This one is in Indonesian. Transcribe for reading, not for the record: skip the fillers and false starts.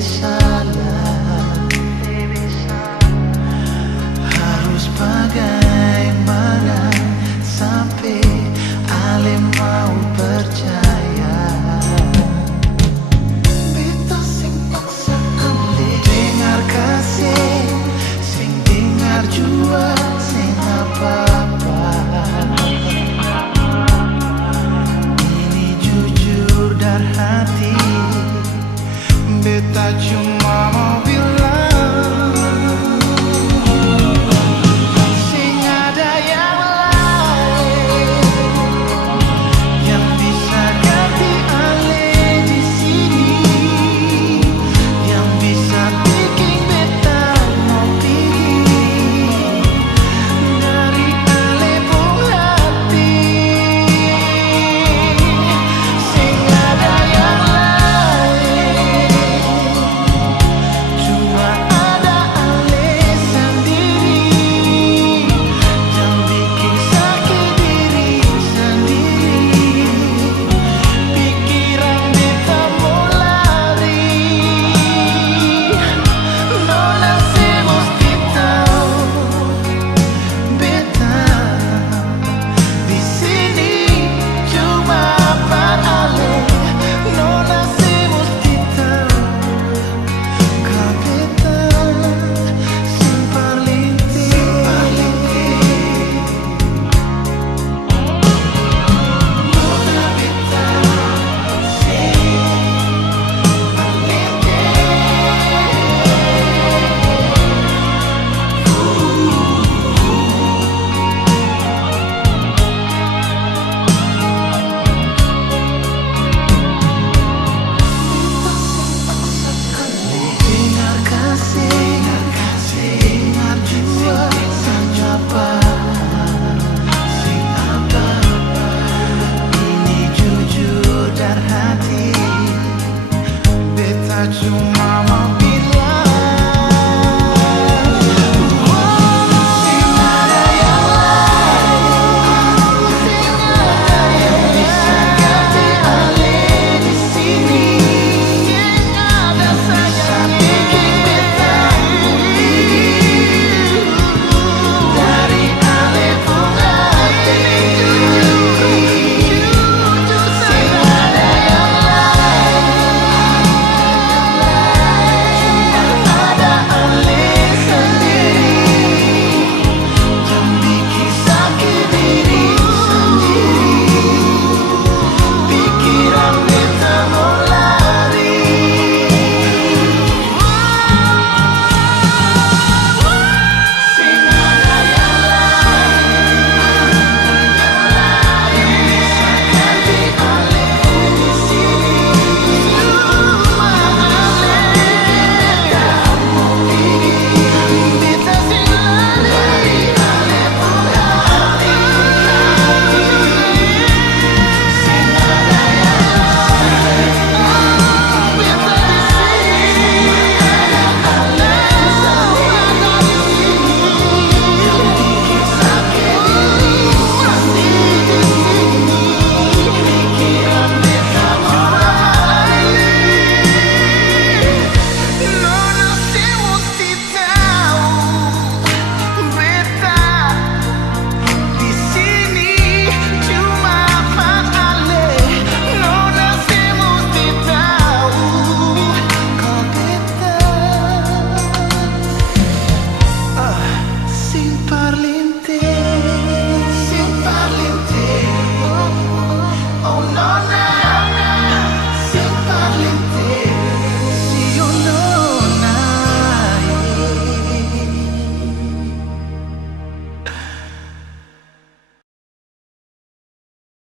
salah. Harus bagaimana sampai Ale mau percaya. Beta sing paksa Ale dengar kasih, sing dengar jua sing apa-apa. Ini jujur dari hati, beta cuma mau bilang, sing ada yang lain yang bisa ganti Ale di sini, yang bisa bikin beta mau pergi dari Ale pun hati. Sing ada yang lain, cuma ada Ale sendiri yang bikin sakit diri sendiri. Pikiran beta mau lari, nona se mesti tahu beta di sini cuma par Ale. Nona se mesti tahu kau beta sing paling Nona beta dengar kasih, dengar jua saja apa, sing apa-apa. Ini jujur dari hati, beta cuma